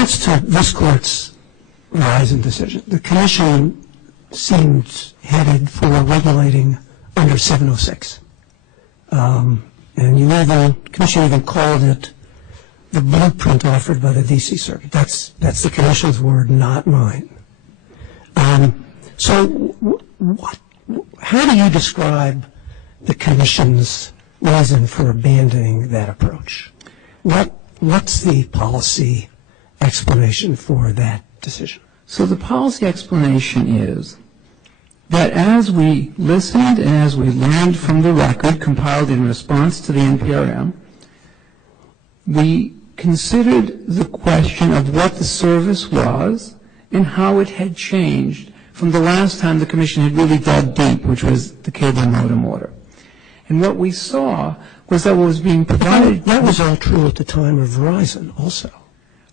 response to this court's Verizon decision, the commission seemed headed for regulating under 706. And the commission even called it the blueprint offered by the D.C. Circuit. That's the commission's word, not mine. So how do you describe the commission's reason for abandoning that approach? What's the policy explanation for that decision? So the policy explanation is that as we listened and as we learned from the record compiled in response to the NPRM, we considered the question of what the service was and how it had changed from the last time the commission had really dug deep, which was the cable modem order. And what we saw was that what was being provided... That was all true at the time of Verizon also.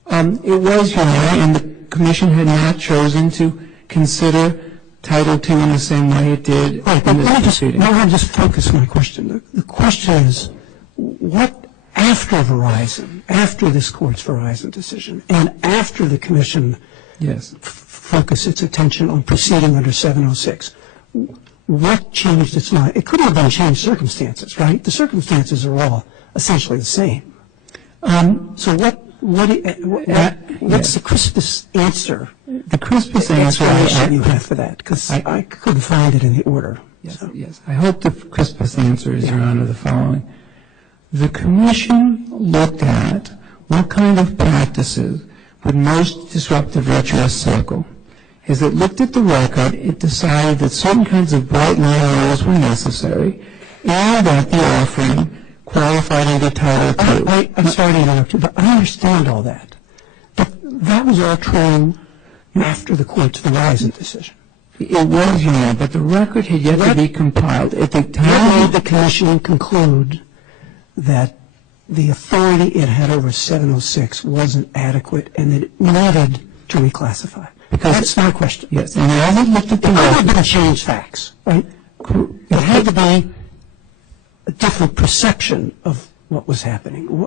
It was, and the commission had not chosen to consider Title II in the same way it did in this proceeding. Now I'll just focus my question. The question is, what after Verizon, after this court's Verizon decision, and after the commission focused its attention on proceeding under 706, what changed its mind? It couldn't have been changed circumstances, right? The circumstances are all essentially the same. So what's the crispest answer? The crispest answer you have for that, because I couldn't find it in the order. Yes. I hope the crispest answer is, Your Honor, the following. The commission looked at what kind of practices would most disrupt the virtuous circle. As it looked at the record, it decided that certain kinds of bright line rules were necessary and that the offering qualified under Title II. I'm sorry to interrupt you, but I understand all that. But that was all true after the court's Verizon decision. It was, Your Honor, but the record had yet to be compiled. At the time, what made the commission conclude that the authority it had over 706 wasn't adequate and that it needed to reclassify? Because that's my question. Yes, and as it looked at the record, it had to change facts, right? It had to be a different perception of what was happening.